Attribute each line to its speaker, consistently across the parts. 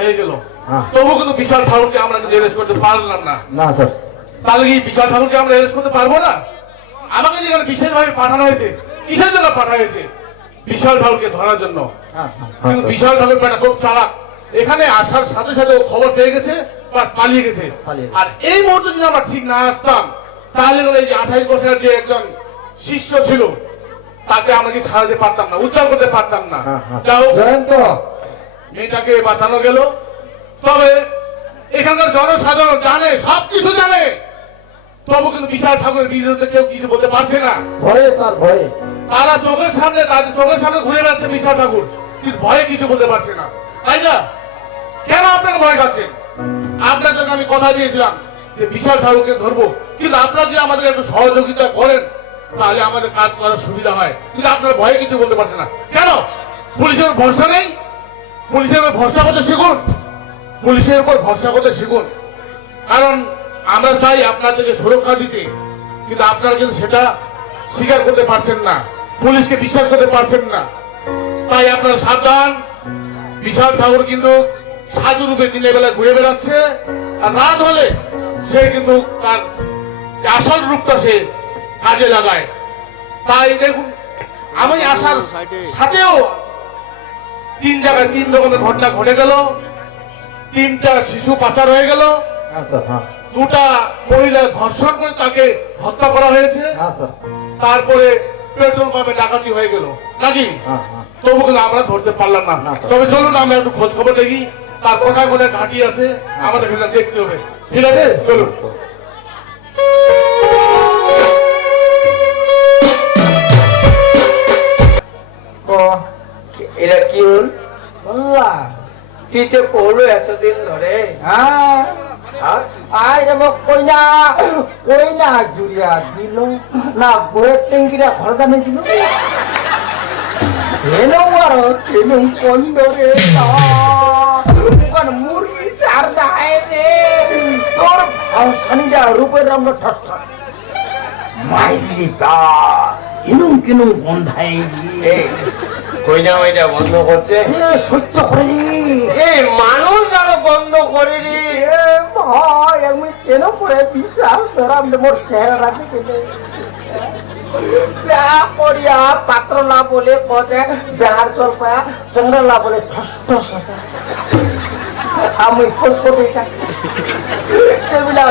Speaker 1: হয়ে গেল।
Speaker 2: হ্যাঁ।
Speaker 1: তবু কিন্তু বিশাল ঠাকুরকে আমরা কিন্তু অ্যারেস্ট করতে পারলাম না।
Speaker 2: না স্যার।
Speaker 1: তাহলে কি বিশাল ঠাকুরকে আমরা অ্যারেস্ট করতে পারব না? আমাকে যেখানে বিশেষভাবে পাঠানো হয়েছে কিসের জন্য পাঠানো হয়েছে? বিশাল ঠাকুরকে ধরার জন্য।
Speaker 2: হ্যাঁ হ্যাঁ।
Speaker 1: কিন্তু বিশাল ঠাকুর বেটা খুব চালাক। এখানে আসার সাথে সাথে ও খবর পেয়ে গেছে বা পালিয়ে গেছে। আর এই মুহূর্তে যদি আমরা ঠিক না আসতাম তাহলে এই যে আঠাইশ বছরের যে একজন শিষ্য ছিল তাকে আমরা কি সারাতে পারতাম না উদ্ধার করতে পারতাম না।
Speaker 2: জয়ন্ত
Speaker 1: মেয়েটাকে বাঁচানো গেল। তবে এখানকার জনসাধারণ জানে সবকিছু জানে। তবু কিন্তু বিশাল ঠাকুরের বিরুদ্ধে কেউ কিছু বলতে পারছে না।
Speaker 2: ভয়ে স্যার ভয়ে।
Speaker 1: তারা চোখের সামনে তাদের চোখের সামনে ঘুরে বেড়াচ্ছে বিশাল ঠাকুর কিন্তু ভয়ে কিছু বলতে পারছে না। তাই না? কেন আপনারা ভয় খাচ্ছেন আপনার জন্য আমি কথা দিয়েছিলাম যে বিশাল ঠাকুরকে ধরবো। কিন্তু আপনারা যে আমাদের একটু সহযোগিতা করেন তাহলে আমাদের কাজ করার সুবিধা হয়। কিন্তু আপনার ভয়ে কিছু বলতে পারছে না। কেন? পুলিশের ভরসা নেই? পুলিশের উপর ভরসা করতে শিখুন। পুলিশের উপর ভরসা করতে শিখুন। কারণ আমরা চাই আপনাদেরকে সুরক্ষা দিতে কিন্তু আপনারা কিন্তু সেটা স্বীকার করতে পারছেন না। পুলিশকে বিশ্বাস করতে পারছেন না। তাই আপনারা সাবধান। বিশাল ঠাকুর কিন্তু সাজু রূপে দিনের বেলা ঘুরে বেড়াচ্ছে। আর রাত হলে সে কিন্তু তার আসল রূপটা সে কাজে লাগায়। তাই দেখুন আমি আসার সাথেও তিন জায়গায় তিন রকমের ঘটনা ঘটে গেল। তিনটা শিশু পাচার হয়ে গেল।
Speaker 2: হ্যাঁ হ্যাঁ।
Speaker 1: দুটা মহিলা ধর্ষণ করে তাকে হত্যা করা হয়েছে।
Speaker 2: হ্যাঁ স্যার।
Speaker 1: তারপরে পেট্রোল পাম্পে ডাকাতি হয়ে গেল। নাকি? তবু কিন্তু আমরা ধরতে পারলাম না।
Speaker 2: না,
Speaker 1: তবে চলুন আমরা একটু খোঁজ খবর দেখি। তার কোথায় কোথায় ঘাঁটি আছে। আমাদের সেটা দেখতে হবে। ঠিক আছে? চলুন।
Speaker 3: এটা কি হল?
Speaker 2: বললা
Speaker 3: পড়ল এতদিন ধরে।
Speaker 2: হ্যাঁ? রে মোক কইনা কইনা জুড়িয়া দিল না গোয়ের টেঙ্গিরা ঘর দানে দিল। এনো আর চেনু কন্দরে কোন মুরগি চার দায় রে। তোর রূপের রঙ ঠট মাইলি তা কিনুম কিনুম গন্ধাই
Speaker 3: এই। কইনা ওইটা বন্ধ করছে?
Speaker 2: সহ্য করিনি
Speaker 3: এই মানুষ আরও বন্ধ করিনি।
Speaker 2: ভাই আমি কেন করে বিশ্বাস ধরাম মোর চেহারা দেখে বিয়া করিয়া পাত্র না বলে বিহার চল পায়া চন্দ্র না বলে আমি খোঁজ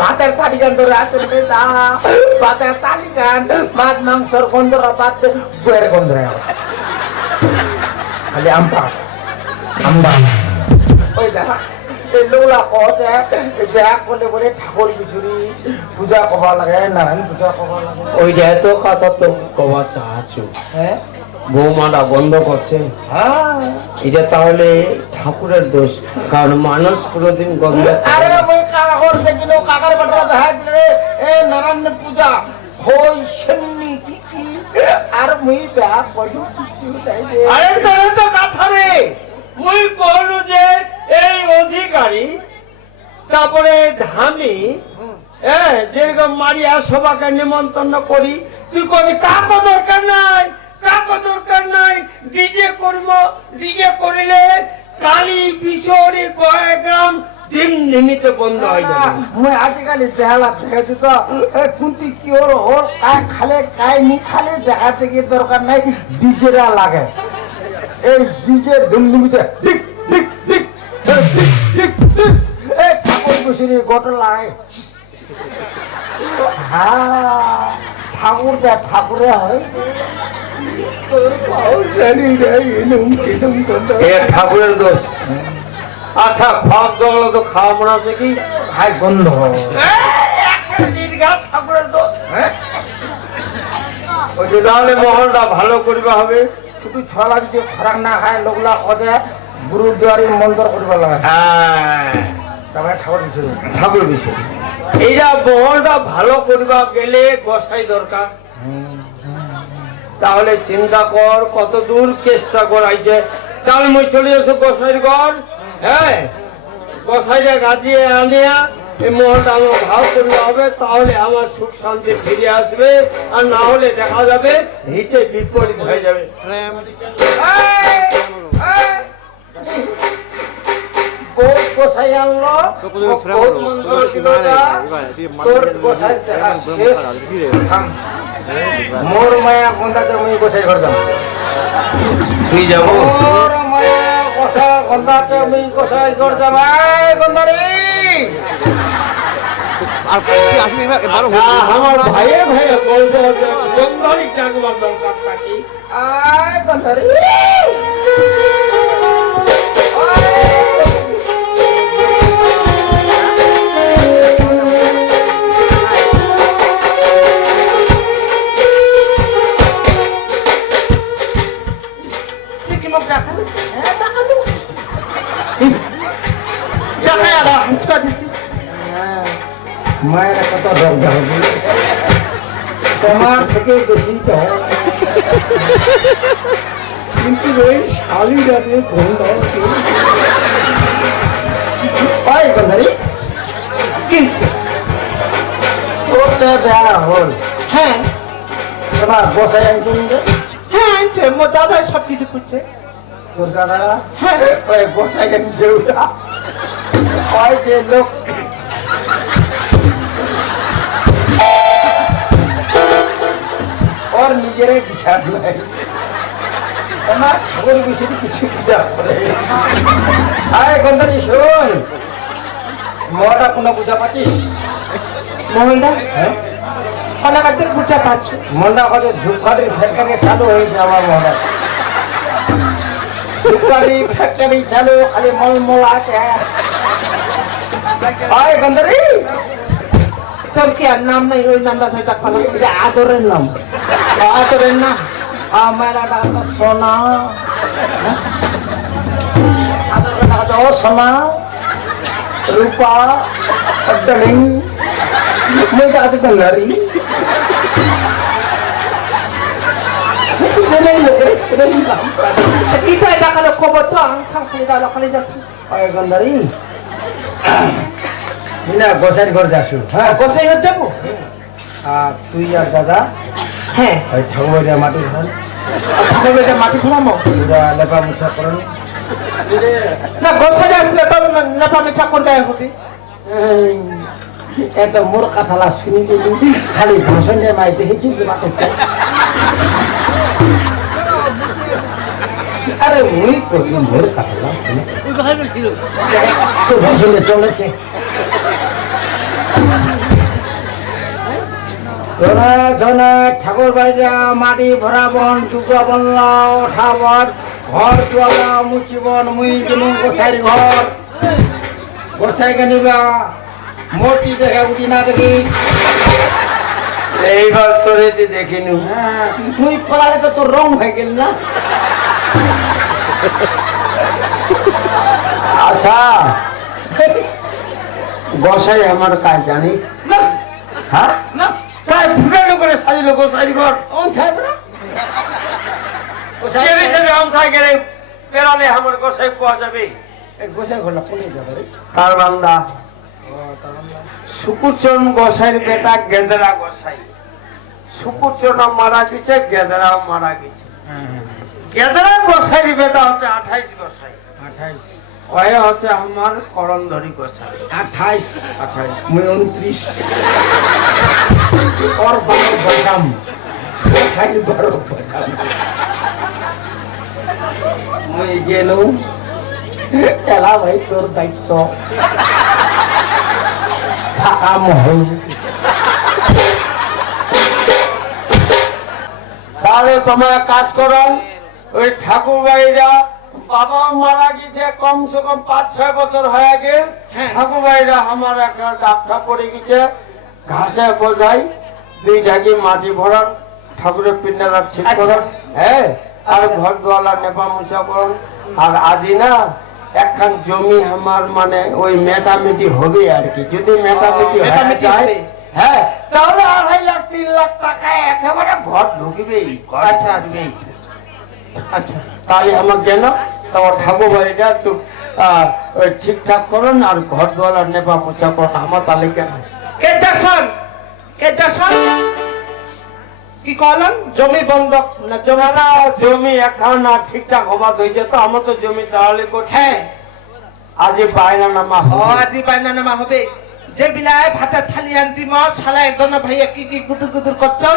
Speaker 2: ভাতের তালিকান ধরে আসেন ভাতের তালিকান মাছ মাংসর গন্ধরা বাদ বইয়ের গন্ধ খালি আমপা আমবা ওই দেখা এই লোলা কতে বেয়া করলে বলে ঠাকুর বিচুরি পূজা কবা লাগে নারায়ণ পূজা কবা লাগে।
Speaker 3: ওইটা এত কথা তো কবা চাচ্ছু
Speaker 2: হ্যাঁ
Speaker 3: বৌমাটা বন্ধ করছে।
Speaker 2: হ্যাঁ
Speaker 3: এটা তাহলে ঠাকুরের দোষ কারণ মানুষ কোনোদিন গন্ধ
Speaker 2: আরে মই কাগর দেখিলো কাকার বাটা দেখা দিলে এ নারায়ণ পূজা। হই আর মুই বেয়া করি কিছু তাই
Speaker 3: আরে তোর তো কথা রে। মুই কহলু যে এই অধিকারী তারপরে ধামি হ্যাঁ যেরকম মারিয়া সবাকে নিমন্ত্রণ করি তুই কবি কাকো দরকার নাই কাকো দরকার নাই ডিজে করব ডিজে করিলে কালি বিশরি গ্রাম দিন নিমিতে বন্ধ হয়ে যাবে।
Speaker 2: মই আজিকালি বেহালা দেখেছি তো। এ কুন্তি কি ওর ওর কায় খালে কায় নি খালে দেখা থেকে দরকার নাই ডিজেরা লাগে। এই ডিজে ধুমধুমিতে দিক দিক দিক দিক দিক দিক এই ঠাকুর বসিনি গট লাগে হ্যাঁ ঠাকুর ঠাকুরে হয়।
Speaker 3: ঠাকুরের দোষ। আচ্ছা ভাত জগলো তো খাওয়া মনে হচ্ছে কি?
Speaker 2: গন্ধ
Speaker 3: ওই যে তাহলে মহলটা ভালো করিবা হবে।
Speaker 2: শুধু ছলা যদি খরাক না খায় লোকলা কদে গুরুদ্বারি মন্দির করবে লাগে।
Speaker 3: হ্যাঁ।
Speaker 2: তারপরে ঠাকুর বিষয়
Speaker 3: ঠাকুর বিষয় এইটা মহলটা ভালো করিবা গেলে গোসাই দরকার। তাহলে চিন্তা কর কত দূর চেষ্টা করাইছে। তাহলে মই চলে এসো গোসাইর ঘর হ্যাঁ গাছিয়ে আনিয়া এই মহলটা আমার ভাব হবে তাহলে আমার সুখ শান্তি ফিরে আসবে আর না হলে দেখা যাবে হিতে বিপরীত হয়ে যাবে।
Speaker 2: বউ আনলো। মোর মায়া গন্ধাতে মুই গোসাই ঘর
Speaker 3: তুই যাব?
Speaker 2: মোর মায়া গোসা গন্ধাতে মুই গোসাই ঘর যাম আয় গন্ধারি
Speaker 3: আমার ভাইয়ে ভাইয়ে বলতে গন্ধরি ডাকবার দরকার থাকি
Speaker 2: আয় গন্ধারি। তোমার থেকে বেশি তো কিন্তু ওই শালি জাতীয় গন্ধ গন্ধারি কিনছে। হল।
Speaker 4: হ্যাঁ।
Speaker 2: তোমার বসাই আনছেন
Speaker 4: হ্যাঁ আনছে। মো দাদা সব কিছু করছে
Speaker 2: তোর দাদারা
Speaker 4: হ্যাঁ।
Speaker 2: ওই বসাই আনছে ওটা ওই যে লোক। ওর নিজের বিশ্বাস নাই। আমার ঠাকুর বিষয়ে কিছু বিশ্বাস করে আয় গন্ধারি শোন। মটা কোনো বুঝা পাচ্ছিস?
Speaker 4: মহিলা
Speaker 2: হ্যাঁ?
Speaker 4: অনাগাদের বুঝা পাচ্ছে।
Speaker 2: মন্ডা কত ধূপকাঠির ফ্যাক্টরি চালু হয়েছে আমার ধূপকাঠি ফ্যাক্টরি চালু খালি মলমল আছে। আয় গন্ধরি।
Speaker 4: তোর কি আর নাম নাই? ওই নামটা পালা।
Speaker 2: এটা আদরের নাম।
Speaker 4: আদরের নাম?
Speaker 2: আমার একটা সোনা। ও সোনা। রূপা ডালিং মই যাতে গঙ্গারি
Speaker 4: কি তাই ডাকালো খবর? তো দাঁড়া যাচ্ছে
Speaker 2: গন্ধারি না গোসাইর ঘর যাসু হ্যাঁ।
Speaker 4: গোসাই হয়ে যাব?
Speaker 2: আর তুই আর দাদা?
Speaker 4: হ্যাঁ।
Speaker 2: ওই ঠাকুরের মাটির ঘর
Speaker 4: ঠাকুর বেটা মাটি ঘুরামো
Speaker 2: পুরা লেপা মুছা করেন।
Speaker 4: না গোসাই আসলে তো লেপা মেশা করবে হবে
Speaker 2: এত মোর কথালা শুনি দিলি খালি ভাষণ মাই দেখেছি বাতো আরে ওই প্রতি মোর কথালা। শুনি তো ভাষণে চলেছে ঠাকুর বাড়িটা মাটি ভরাবন টুকা বনলা ওঠাবন ঘর তোলা মুচিবন মুই দিনু গোসাইর ঘর। গোসাইকে নিবা মূর্তি দেখে উঠি না দেখি।
Speaker 3: এইবার তোরে যে দেখিনু
Speaker 2: মুই পড়ালে তো তোর রং হয়ে গেল না।
Speaker 3: আচ্ছা। গোসাই আমার কাজ জানিস? হ্যাঁ?
Speaker 4: না।
Speaker 3: প্রায় ফুটানো করে সাজিল গোসাই ঘর।
Speaker 2: কোন সাহেব না?
Speaker 3: কে বিশেষে আমসা গেলে পেরালে আমার গোসাই পাওয়া যাবে।
Speaker 2: গোসাই ঘরটা কোনে যাবে
Speaker 3: তার বান্দা। সুকুচন গোসাইয়ের বেটা গেদরা গোসাই। সুকুচন মারা গেছে গেদরাও মারা গেছে। গেদরা গোসাইয়ের বেটা হচ্ছে আঠাইশ গোসাই।
Speaker 2: আঠাইশ।
Speaker 3: হচ্ছে আমার করণধরি গোসাই
Speaker 2: আঠাইশ।
Speaker 3: আঠাইশ।
Speaker 2: মুই উনত্রিশ ওর বারো বদাম খাই বারো বদাম মুই গেল এলা ভাই তোর দায়িত্ব। ফাঁকা মহল।
Speaker 3: তাহলে তোমরা কাজ করো ওই ঠাকুর বাড়িরা বাবা মারা গেছে কমসে কম পাঁচ ছয় বছর হয়ে বাড়িরা আমার একটা ডাক্তার পড়ে গেছে ঘাসে বোঝাই দুই ঢাকি মাটি ভরান ঠাকুরের পিন্ডারা ঠিক করুন। হ্যাঁ আর ঘর দোয়ালা নেপা মুছা করুন। আর আজি না একখান জমি আমার মানে ওই মেটামেটি হবে আর কি। যদি মেটামেটি হয়ে হ্যাঁ তাহলে আড়াই লাখ তিন লাখ টাকা একেবারে ঘর ঢুকবেই
Speaker 4: আচ্ছা,
Speaker 3: আচ্ছা। তাহলে আমার যেন তোমার ঠাকুর বাড়িটা একটু ঠিকঠাক করুন আর ঘর দোয়ালার নেপা মোচা করুন আমার তাহলে কেন?
Speaker 4: কি কলম জমি বন্ধক না জমা?
Speaker 3: না জমি এখন না ঠিকঠাক হবা যেত আমার তো জমি তাহলে
Speaker 4: হ্যাঁ।
Speaker 3: আজি বায়না নামা
Speaker 4: আজি বাইনা নামা হবে। যে বিলায় ভাতা থালি আনতি ম শালা একজন ভাইয়া কি কি গুদুর গুদুর করছন?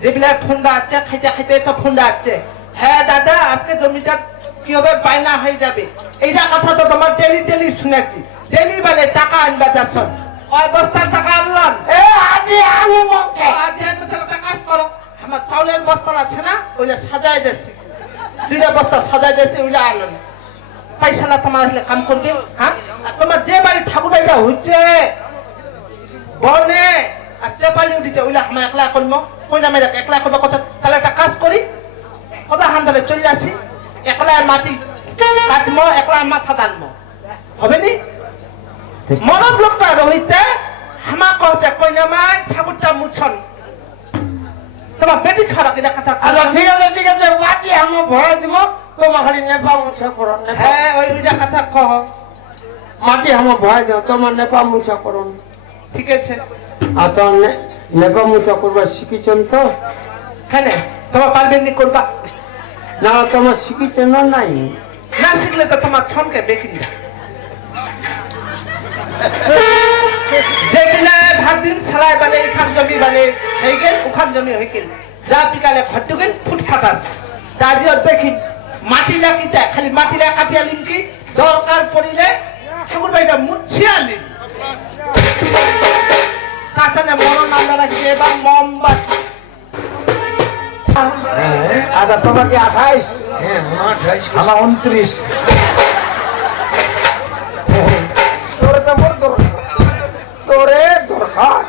Speaker 4: যে বিলায় ফুন্ডা আছে খাইতে খাইতে তো ফুন্ডা আছে। হ্যাঁ দাদা আজকে জমিটা কি হবে বাইনা হয়ে যাবে? এইটা কথা তো তোমার ডেলি ডেলি শুনেছি। ডেলি বলে টাকা আনবা যাচ্ছন ওই বস্তার টাকা আনলাম?
Speaker 3: এ আজি আমি মকে
Speaker 4: আজ আমি কাজ করো। আমার চাউলের বস্তা আছে না ওইটা সাজাই দিয়েছি। দুইটা বস্তা সাজাই দিয়েছি ওইটা আনলাম। পয়সালা তোমার হলে কাম করবে হ্যাঁ? আর তোমার যে বাড়ি ঠাকুর বাড়িটা হচ্ছে বনে আর যে বাড়ি উঠেছে ওইটা আমার একলা করব। কই নামে একলা করব। কত তাহলে একটা কাজ করি। কত হান ধরে চলে আসি একলা মাটি কাটবো একলা মাথা টানবো হবে নি? মরম লোকটা রহিতে হামা কহতে কই নামায় ঠাকুরটা মুছন। তোমার বেটি ছাড়া কিনা কথা
Speaker 3: আচ্ছা ঠিক আছে ঠিক আছে মাটি আমি ভরে দিব তোমার খালি নেপা মুছা করো নেপা।
Speaker 4: হ্যাঁ ওই ওইটা কথা কহ
Speaker 3: মাটি আমার ভয় দাও তোমার নেপা মুছা করো
Speaker 4: ঠিক আছে।
Speaker 3: আর তো নে- নেপা মুছা করবা শিখিছেন তো?
Speaker 4: হ্যাঁ নে, তোমার পারবে নি করবা?
Speaker 3: না, তোমার শিখিছেন না, নাই।
Speaker 4: না শিখলে তো তোমার ছমকে বেকিনি যেগুলা ভাত দিন সালাই বালে এখান জমি বালে, হয়ে গেল ওখান জমি হয়ে গেল। যা বিকালে গেল ফুট তাজিও দেখি, মাটি লাগিতে খালি মাটি কাটিয়া লিমকি দরকার পড়িলে ঠাকুর বাড়িটা মুছিয়া লিম তাতে মরণ আল্লাহ লাগছে, এবার মোমবাতি।
Speaker 2: আচ্ছা তোমার কি আঠাইশ? আমার উনত্রিশ। তোরে তো মোর তোরে দরকার।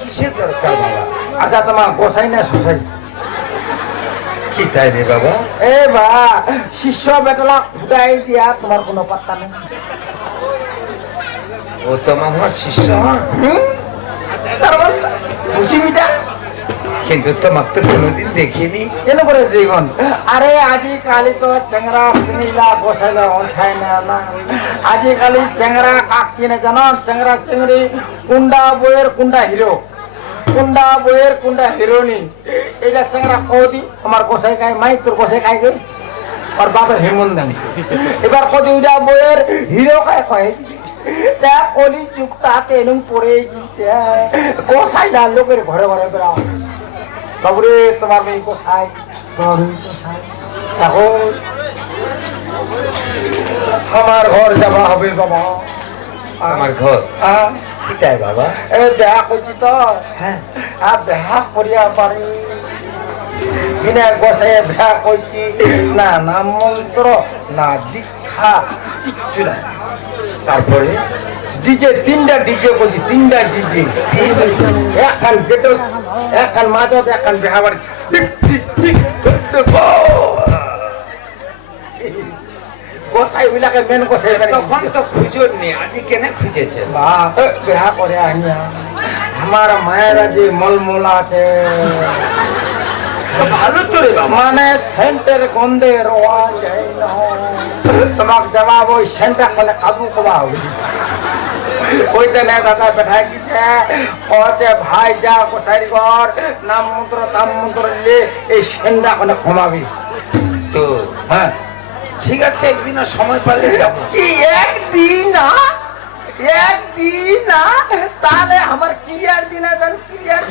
Speaker 2: কিসের দরকার বাবা? আচ্ছা তোমার গোসাই না শোসাই
Speaker 5: কি তাই রে বাবা?
Speaker 2: এ বা শিষ্য বেটলা ফুটাই দিয়া তোমার কোনো পাত্তা নেই।
Speaker 5: ও তো আমার শিষ্য? কিন্তু তোমাকে তো কোনোদিন দেখিনি।
Speaker 2: কেন করে জীবন। আরে আজিকালি তো চেংরা চিনিলা বসাইলে, অনছাই না না। আজিকালি চেংরা কাক চিনে জানো? চেংরা চিংড়ি, কুন্ডা বইয়ের কুন্ডা হিরো। কুন্ডা বইয়ের কুন্ডা হিরোনি এইটা চেংরা কদি আমার গোসাই খাই মাই তোর গোসাই খাই গে আর বাপের হেমন্দানি এবার কদি উইটা বইয়ের হিরো খাই কয়? তা কলি চুক্তা তেনুম পড়ে গিয়েছে। গোসাইলা লোকের ঘরে ঘরে বেড়াও। বাবুরে তোমার মেয়ে কোথায়? তোমার মেয়ে কোথায়? এখন আমার ঘর যাওয়া হবে বাবা।
Speaker 5: আমার ঘর?
Speaker 2: আহ,
Speaker 5: কি বাবা?
Speaker 2: এ দেখা করছি তো।
Speaker 5: হ্যাঁ।
Speaker 2: আর দেখা করিয়া পারি। বিনা বসে দেখা করছি না নাম মন্ত্র না দীক্ষা কিচ্ছু না
Speaker 5: তারপরে?
Speaker 2: ডিজে তিনটা ডিজে করছি তিনটা ডিজে একখান গেট একখান মাঝত একখান বিহা বাড়ি টিক, টিক, টিক, ধরতে গোসাই বিলাকে মেন গোসাই
Speaker 5: তখন তো খুঁজুন নি আজি কেন খুঁজেছে?
Speaker 2: বাপ, এ, করে আনিয়া। আমার মায়েরা যে মলমলা আছে।
Speaker 5: ভালো তো রে
Speaker 2: মানে সেন্টের গন্ধে রোয়া যায় না। তোমাক জবাব ওই সেন্টা কলে কাবু কবা হবে ওই দিনে দাদা বেঠাই গেছে কছে ভাই যা কোসারি ঘর নাম মন্ত্র তাম মন্ত্র নিয়ে এই সেন্টা কমাবি
Speaker 5: তো
Speaker 2: হ্যাঁ।
Speaker 5: ঠিক আছে একদিন সময় পারলে যাব।
Speaker 2: কি একদিন না? একদিন না? তাহলে আমার ক্লিয়ার দিন আছে ক্লিয়ার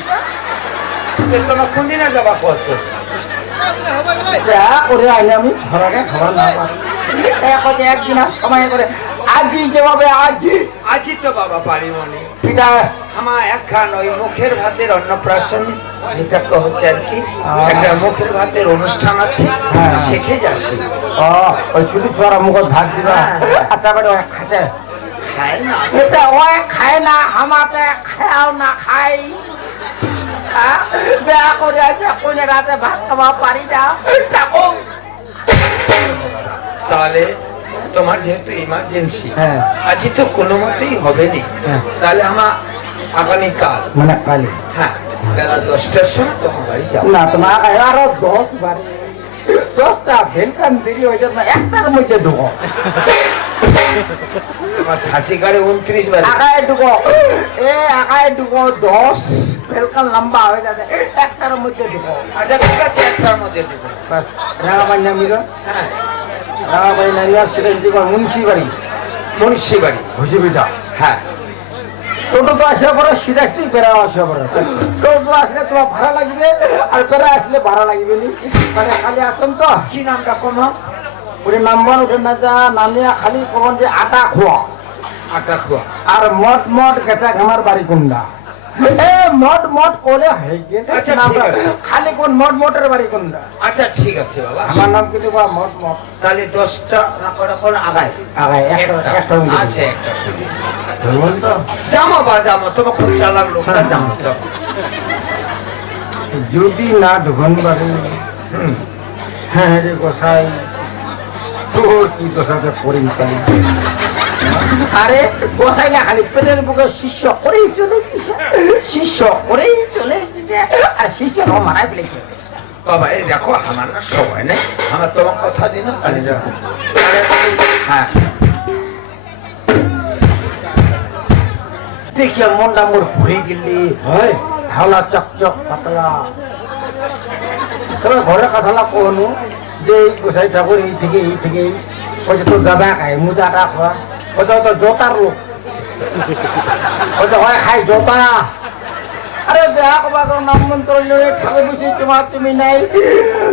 Speaker 5: তোমার কোন দিনে যাবা করছ
Speaker 2: যা করে আইলে আমি না পারি এখন একদিন সময় করে আজি যেভাবে আজি।
Speaker 5: আজি তো বাবা পারি মনে
Speaker 2: পিতা
Speaker 5: আমার একখান ওই মুখের ভাতের অন্নপ্রাশন যেটা হচ্ছে আর কি একটা মুখের ভাতের অনুষ্ঠান আছে
Speaker 2: হ্যাঁ।
Speaker 5: শেখে যাচ্ছি।
Speaker 2: ও ওই শুধু ছোড়া মুখত ভাত দিবা।
Speaker 5: হ্যাঁ।
Speaker 2: আচ্ছা বেটা ওই খাতে
Speaker 5: খায় না।
Speaker 2: এটা ওই খায় না আমাতে খাও না খাই হ্যাঁ? বেয়া করে আছে কোন রাতে ভাত খাওয়া পারি না।
Speaker 5: তাহলে তোমার যেহেতু ইমার্জেন্সি
Speaker 2: হ্যাঁ।
Speaker 5: আজ তো কোনো মতেই হবে নি
Speaker 2: হ্যাঁ।
Speaker 5: তাহলে আমার আগামীকাল।
Speaker 2: মানে কালি।
Speaker 5: হ্যাঁ বেলা দশটার সময় তোমার বাড়ি যাব
Speaker 2: না তোমার আরও দশ বারে দশটা ভেলকান দেরি হয়ে যাবে একটার মধ্যে ঢুকো।
Speaker 5: তোমার উনত্রিশ
Speaker 2: আগায় ঢুকো। এ আগায় ঢুকো দশ ভেলকান লম্বা হয়ে যাবে একটার মধ্যে ঢুকো।
Speaker 5: আচ্ছা ঠিক আছে একটার মধ্যে দেবো
Speaker 2: বাস
Speaker 5: হ্যাঁ।
Speaker 2: রাঙাবাড়ি নামিয়া সিরাজ দিগর মুন্সি বাড়ি
Speaker 5: মুন্সি বাড়ি
Speaker 2: ঘুষিবিটা
Speaker 5: হ্যাঁ।
Speaker 2: টোটো তো আসে পরে সিধা সিধি বেড়া আসে পরে। টোটো আসলে তোমার ভাড়া লাগবে আর বেড়া আসলে ভাড়া লাগবে নি। মানে খালি আসেন তো।
Speaker 5: কি নামটা কমা?
Speaker 2: ওরে নাম্বার উঠে না যা নামিয়া খালি কখন যে আটা খোয়া।
Speaker 5: আটা খোয়া।
Speaker 2: আর মট মট গেচা ঘামার বাড়ি কোনটা? এ মট মট কোলে হয়ে গেছে
Speaker 5: আচ্ছা, ঠিক আছে।
Speaker 2: খালি কোন মট মটের বাড়ি কোনটা?
Speaker 5: আচ্ছা ঠিক আছে বাবা।
Speaker 2: আমার নাম কিন্তু বা মট মট
Speaker 5: তাহলে দশটা না কোন আগায়।
Speaker 2: আগায় একটা
Speaker 5: একটা।
Speaker 2: একটা
Speaker 5: আচ্ছা একটা জামা বা জামা তোমার খুব চালাক লোকটা জামা
Speaker 2: যদি না ঢুকন বাড়ি হ্যাঁ রে গোসাই তোর কি দশাতে তাই? আরে গোসাই না খালি পেটের বুকে শিষ্য করেই চলে গেছে। শিষ্য করেই চলে গেছে। আর শিষ্য মারাই ফেলেছে
Speaker 5: বাবা এই দেখো আমার সময় নেই। আমার তোমার কথা দিন হ্যাঁ।
Speaker 2: দেখিয়া মনটা মোর ভরে গেলি। হয়। চকচক পাতলা। কহনু যে এই গোসাই ঠাকুর এই থেকে এই থেকে ওই তোর দাদা খায় মুজাটা খোয়া। তো তো জোতার লোক। তো হয় খাই জোতা। আরে বেহা কবা তোর নাম মন্ত্র লয়ে ঠাকুর বুঝি তোমার তুমি নাই।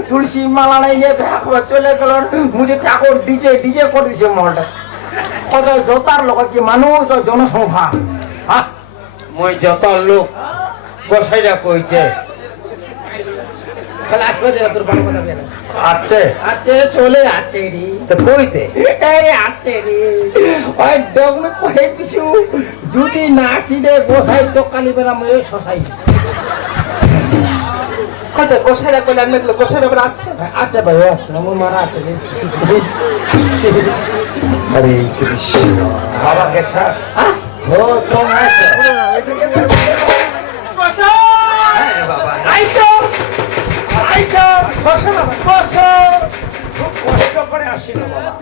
Speaker 2: তুলসী মালা নাই নিয়ে বেহা কবা চলে গেল। মুঝে ঠাকুর ডিজে ডিজে করে দিছে মহলটা কত জোতার লোক কি মানুষ জনসংখ্যা? হ্যাঁ?
Speaker 3: মই যত লোক গোসাইরা কইছে
Speaker 4: বেলা।
Speaker 2: আছে
Speaker 4: চলে রে।
Speaker 3: তো কইতে?
Speaker 4: আরে রে ওই ডগমে কিছু? যদি না আসিলে গোসাই তো কালি বেলা মই সসাই কত গোসাইরা কইলে আমি গোসাই ব্যাপার আছে?
Speaker 2: আছে ভাই আছে আমার মারা আছে
Speaker 5: কৃষ্ণ বাবা গেছা।
Speaker 2: ও আছে।
Speaker 3: বসো বসো খুব কষ্ট করে বাবা।